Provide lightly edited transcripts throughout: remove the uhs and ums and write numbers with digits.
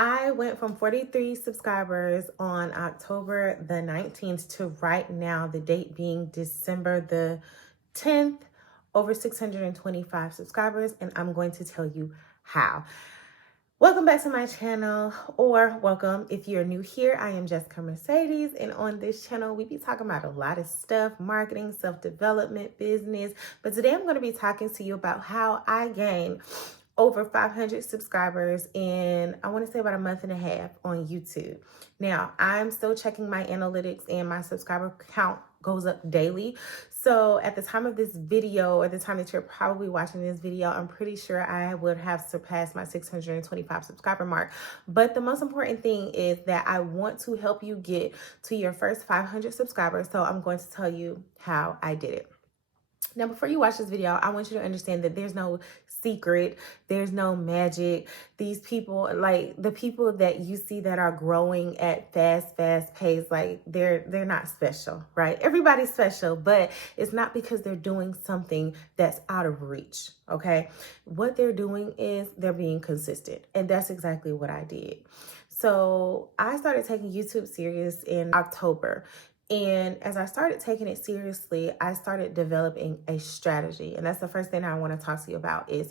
I went from 43 subscribers on October the 19th to right now, the date being December the 10th, over 625 subscribers, and I'm going to tell you how. Welcome back to my channel, or welcome if you're new here. I am Jessica Mercedes, and on this channel, we be talking about a lot of stuff, marketing, self-development, business. But today I'm going to be talking to you about how I gained over 500 subscribers in, I want to say, about a month and a half on YouTube. Now, I'm still checking my analytics, and my subscriber count goes up daily. So at the time of this video, or the time that you're probably watching this video, I'm pretty sure I would have surpassed my 625 subscriber mark. But the most important thing is that I want to help you get to your first 500 subscribers. So I'm going to tell you how I did it. Now, before you watch this video, I want you to understand that there's no secret, there's no magic. These people, like the people that you see that are growing at fast pace, like they're not special, right? Everybody's special, but it's not because they're doing something that's out of reach, okay? What they're doing is they're being consistent, and that's exactly what I did. So I started taking YouTube serious in October. And as I started taking it seriously, I started developing a strategy. And that's the first thing I want to talk to you about is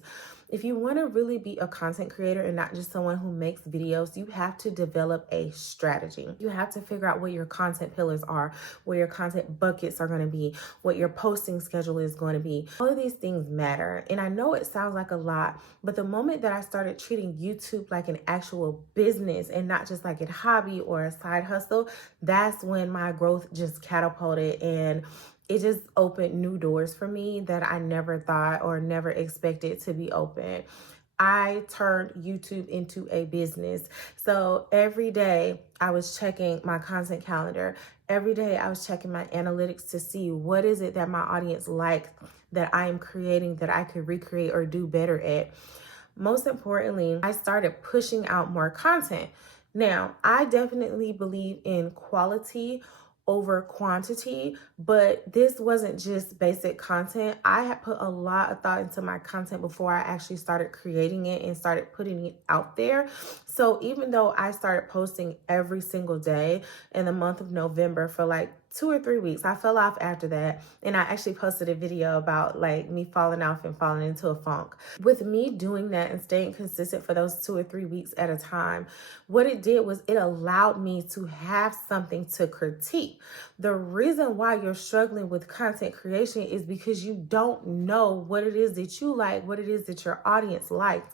if you want to really be a content creator and not just someone who makes videos, you have to develop a strategy. You have to figure out what your content pillars are, where your content buckets are going to be, what your posting schedule is going to be. All of these things matter. And I know it sounds like a lot, but the moment that I started treating YouTube like an actual business and not just like a hobby or a side hustle, that's when my growth just catapulted, and it just opened new doors for me that I never thought or never expected to be open. I turned YouTube into a business. So every day I was checking my content calendar. Every day I was checking my analytics to see what is it that my audience likes that I am creating that I could recreate or do better at. Most importantly, I started pushing out more content. Now, I definitely believe in quality over quantity, but this wasn't just basic content. I had put a lot of thought into my content before I actually started creating it and started putting it out there. So even though I started posting every single day in the month of November for like 2 or 3 weeks, I fell off after that. And I actually posted a video about like me falling off and falling into a funk. With me doing that and staying consistent for those 2 or 3 weeks at a time, what it did was it allowed me to have something to critique. The reason why you're struggling with content creation is because you don't know what it is that you like, what it is that your audience likes.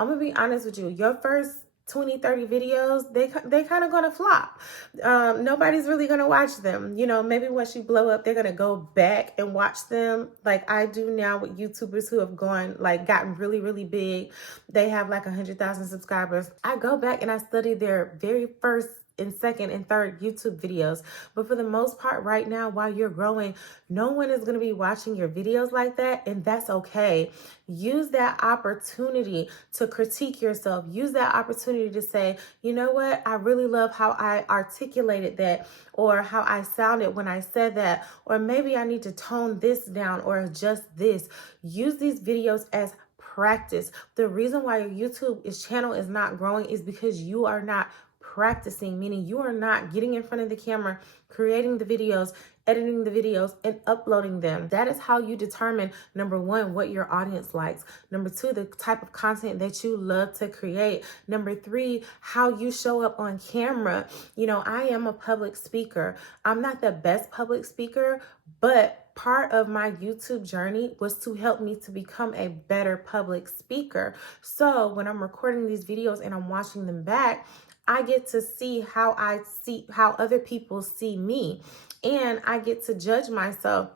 I'm gonna be honest with you, your first 20, 30 videos, they kind of gonna flop. Nobody's really gonna watch them. You know, maybe once you blow up, they're gonna go back and watch them like I do now with YouTubers who have gotten really, really big. They have like 100,000 subscribers. I go back and I study their very first and second and third YouTube videos. But for the most part right now, while you're growing, no one is going to be watching your videos like that. And that's okay. Use that opportunity to critique yourself. Use that opportunity to say, you know what? I really love how I articulated that, or how I sounded when I said that, or maybe I need to tone this down or adjust this. Use these videos as practice. The reason why your YouTube channel is not growing is because you are not practicing, meaning you are not getting in front of the camera, creating the videos, editing the videos, and uploading them. That is how you determine, number one, what your audience likes. Number two, the type of content that you love to create. Number three, how you show up on camera. You know, I am a public speaker. I'm not the best public speaker, but part of my YouTube journey was to help me to become a better public speaker. So when I'm recording these videos and I'm watching them back, I get to see how other people see me, and I get to judge myself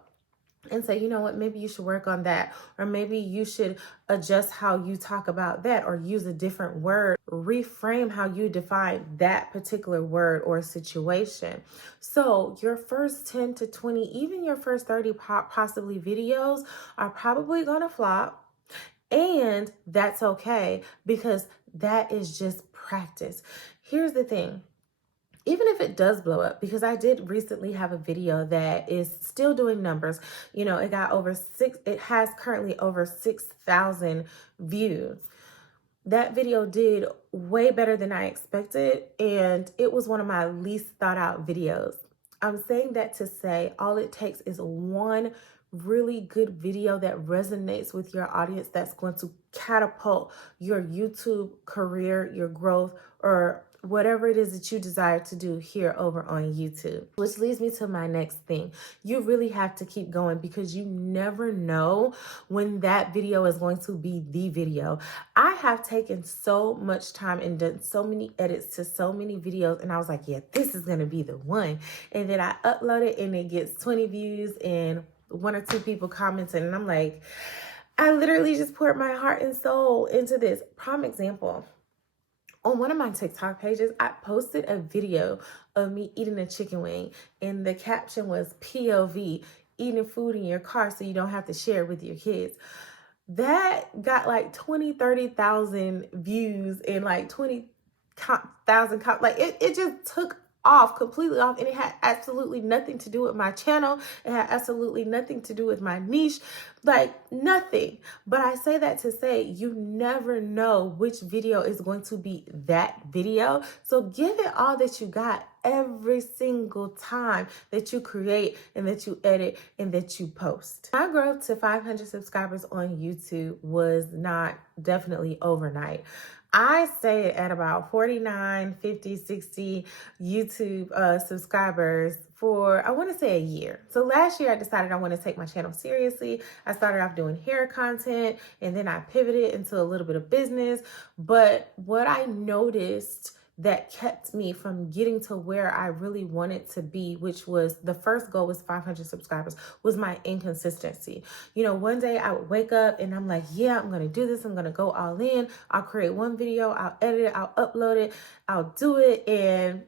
and say, you know what, maybe you should work on that, or maybe you should adjust how you talk about that, or use a different word, reframe how you define that particular word or situation. So your first 10 to 20, even your first 30 possibly videos are probably going to flop. And that's okay, because that is just practice. Here's the thing. Even if it does blow up, because I did recently have a video that is still doing numbers. You know, it has currently over 6,000 views. That video did way better than I expected, and it was one of my least thought out videos. I'm saying that to say all it takes is one really good video that resonates with your audience that's going to catapult your YouTube career, your growth, or whatever it is that you desire to do here over on YouTube. Which leads me to my next thing. You really have to keep going because you never know when that video is going to be the video. I have taken so much time and done so many edits to so many videos, and I was like, yeah, this is going to be the one. And then I upload it and it gets 20 views and 1 or 2 people commenting, and I'm like, I literally just poured my heart and soul into this. Prime example. On one of my TikTok pages, I posted a video of me eating a chicken wing, and the caption was POV, eating food in your car so you don't have to share with your kids. That got like 30,000 views and like 20,000, like it just took off, completely off, and it had absolutely nothing to do with my channel. It had absolutely nothing to do with my niche, like nothing. But I say that to say you never know which video is going to be that video. So give it all that you got every single time that you create and that you edit and that you post. My growth to 500 subscribers on YouTube was not definitely overnight. I stayed at about 49, 50, 60 YouTube subscribers for, I want to say, a year. So last year I decided I want to take my channel seriously. I started off doing hair content, and then I pivoted into a little bit of business. But what I noticed that kept me from getting to where I really wanted to be, which was the first goal was 500 subscribers, was my inconsistency. You know, one day I would wake up and I'm like, yeah, I'm going to do this. I'm going to go all in. I'll create one video. I'll edit it. I'll upload it. I'll do it. And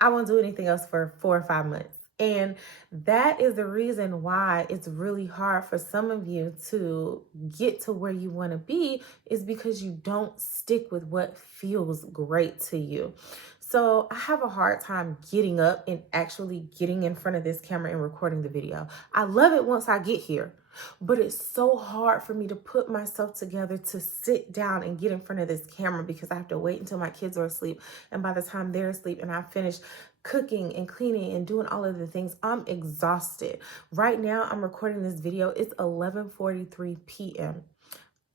I won't do anything else for 4 or 5 months. And that is the reason why it's really hard for some of you to get to where you want to be, is because you don't stick with what feels great to you. So I have a hard time getting up and actually getting in front of this camera and recording the video. I love it once I get here, but it's so hard for me to put myself together to sit down and get in front of this camera because I have to wait until my kids are asleep. And by the time they're asleep and I finish cooking and cleaning and doing all of the things, I'm exhausted. Right now, I'm recording this video. It's 11:43 p.m.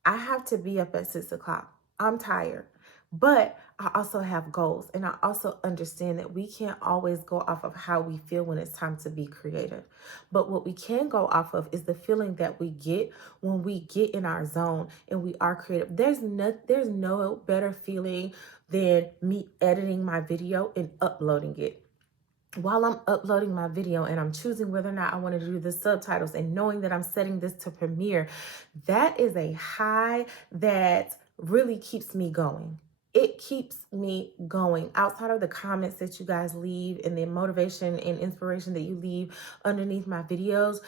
I have to be up at 6 o'clock. I'm tired, but I also have goals, and I also understand that we can't always go off of how we feel when it's time to be creative. But what we can go off of is the feeling that we get when we get in our zone and we are creative. There's no better feeling than me editing my video and uploading it. While I'm uploading my video and I'm choosing whether or not I want to do the subtitles and knowing that I'm setting this to premiere, that is a high that really keeps me going. It keeps me going outside of the comments that you guys leave and the motivation and inspiration that you leave underneath my videos.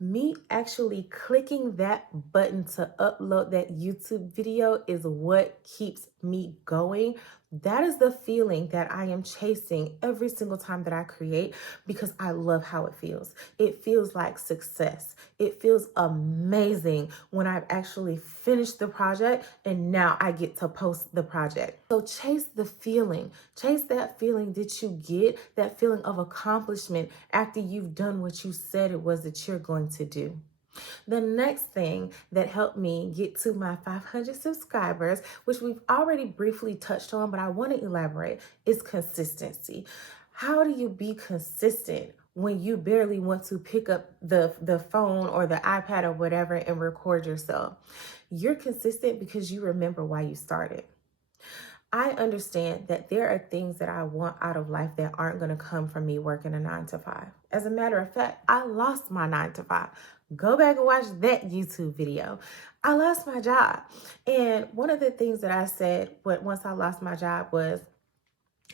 Me actually clicking that button to upload that YouTube video is what keeps me going. That is the feeling that I am chasing every single time that I create, because I love how it feels. It feels like success. It feels amazing when I've actually finished the project and now I get to post the project. So chase the feeling. Chase that feeling that you get, that feeling of accomplishment after you've done what you said it was that you're going to do. The next thing that helped me get to my 500 subscribers, which we've already briefly touched on, but I want to elaborate, is consistency. How do you be consistent when you barely want to pick up the phone or the iPad or whatever and record yourself? You're consistent because you remember why you started. I understand that there are things that I want out of life that aren't going to come from me working a 9 to 5. As a matter of fact, I lost my 9 to 5. Go back and watch that YouTube video. I lost my job. And one of the things that I said once I lost my job was,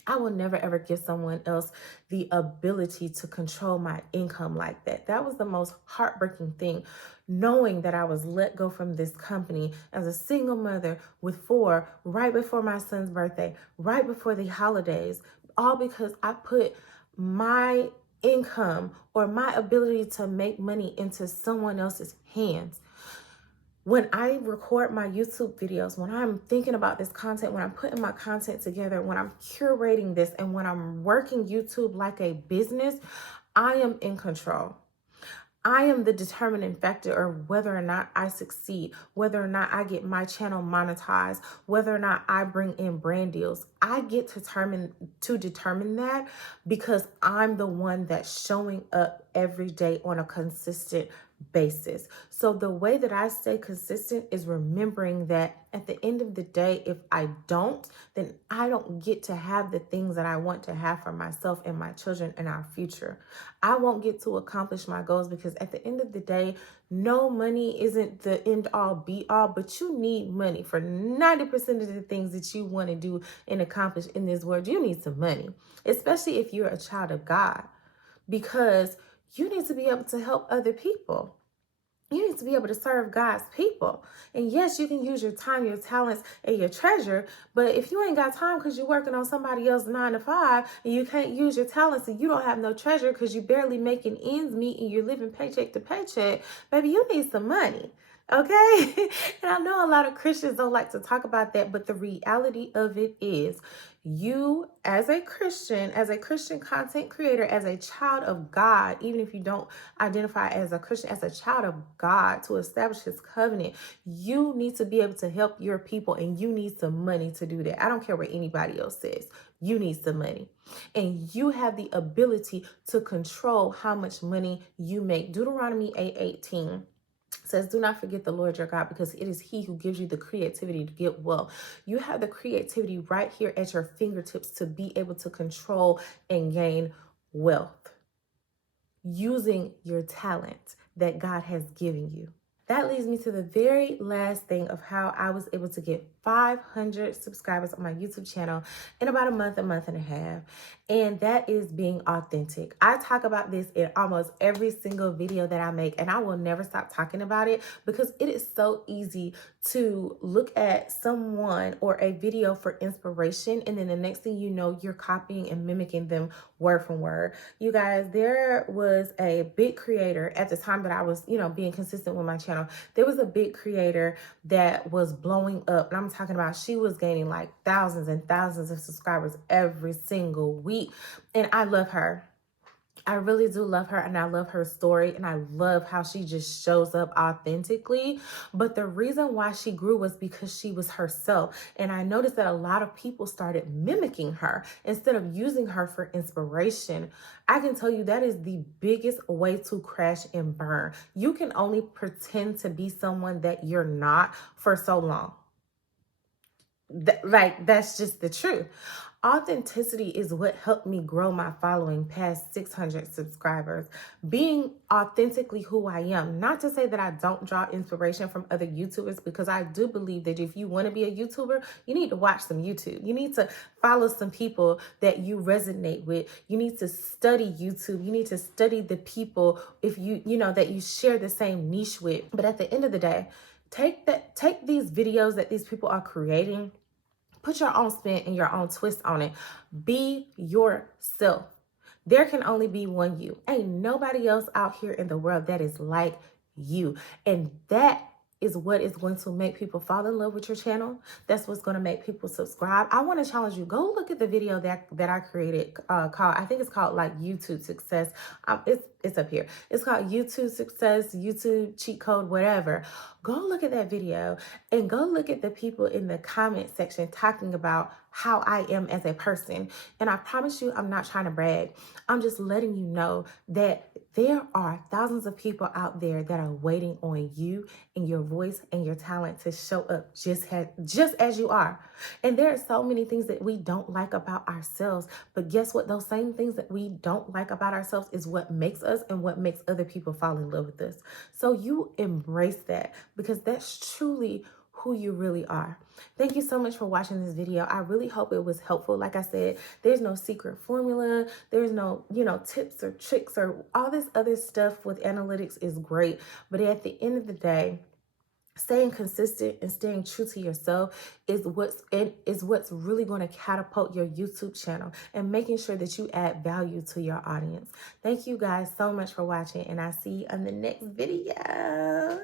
I will never ever give someone else the ability to control my income like that. That was the most heartbreaking thing, knowing that I was let go from this company as a single mother with 4, right before my son's birthday, right before the holidays, all because I put my income or my ability to make money into someone else's hands. when I record my YouTube videos, when I'm thinking about this content, when I'm putting my content together, when I'm curating this, and when I'm working YouTube like a business, I am in control. I am the determining factor of whether or not I succeed, whether or not I get my channel monetized, whether or not I bring in brand deals. I get to determine that because I'm the one that's showing up every day on a consistent basis. So the way that I stay consistent is remembering that at the end of the day, if I don't, then I don't get to have the things that I want to have for myself and my children and our future. I won't get to accomplish my goals because at the end of the day, no, money isn't the end all be all, but you need money for 90% of the things that you want to do and accomplish in this world. You need some money, especially if you're a child of God, because you need to be able to help other people. You need to be able to serve God's people. And yes, you can use your time, your talents, and your treasure. But if you ain't got time because you're working on somebody else's 9 to 5, and you can't use your talents and you don't have no treasure because you're barely making ends meet and you're living paycheck to paycheck, baby, you need some money. Okay? And I know a lot of Christians don't like to talk about that, but the reality of it is you as a Christian content creator, as a child of God, even if you don't identify as a Christian, as a child of God, to establish his covenant, you need to be able to help your people, and you need some money to do that. I don't care what anybody else says. You need some money, and you have the ability to control how much money you make. Deuteronomy 8:18 says, do not forget the Lord your God, because it is he who gives you the creativity to get wealth. You have the creativity right here at your fingertips to be able to control and gain wealth using your talent that God has given you. That leads me to the very last thing of how I was able to get 500 subscribers on my YouTube channel in about a month and a half. And that is being authentic. I talk about this in almost every single video that I make, and I will never stop talking about it because it is so easy to look at someone or a video for inspiration, and then the next thing you know, you're copying and mimicking them word for word. You guys, there was a big creator at the time that I was, being consistent with my channel. There was a big creator that was blowing up, and I'm talking about she was gaining like thousands and thousands of subscribers every single week. And I love her. I really do love her, and I love her story, and I love how she just shows up authentically. But the reason why she grew was because she was herself. And I noticed that a lot of people started mimicking her instead of using her for inspiration. I can tell you that is the biggest way to crash and burn. You can only pretend to be someone that you're not for so long. That's just the truth. Authenticity is what helped me grow my following past 600 subscribers. Being authentically who I am. Not to say that I don't draw inspiration from other YouTubers, because I do believe that if you want to be a YouTuber, you need to watch some YouTube. You need to follow some people that you resonate with. You need to study YouTube. You need to study the people if that you share the same niche with. But at the end of the day, take these videos that these people are creating, put your own spin and your own twist on it. Be yourself. There can only be one you. Ain't nobody else out here in the world that is like you. And that is what is going to make people fall in love with your channel. That's what's going to make people subscribe. I want to challenge you. Go look at the video that I created called, I think it's called like YouTube Success. It's up here. It's called YouTube Success, YouTube Cheat Code, whatever. Go look at that video and go look at the people in the comment section talking about how I am as a person. And I promise you, I'm not trying to brag. I'm just letting you know that there are thousands of people out there that are waiting on you and your voice and your talent to show up just as you are. And there are so many things that we don't like about ourselves. But guess what? Those same things that we don't like about ourselves is what makes us and what makes other people fall in love with us. So you embrace that, because that's truly who you really are. Thank you so much for watching this video. I really hope it was helpful. Like I said, there's no secret formula. There's no, tips or tricks or all this other stuff with analytics is great. But at the end of the day, staying consistent and staying true to yourself is what's really going to catapult your YouTube channel, and making sure that you add value to your audience. Thank you guys so much for watching, and I'll see you on the next video.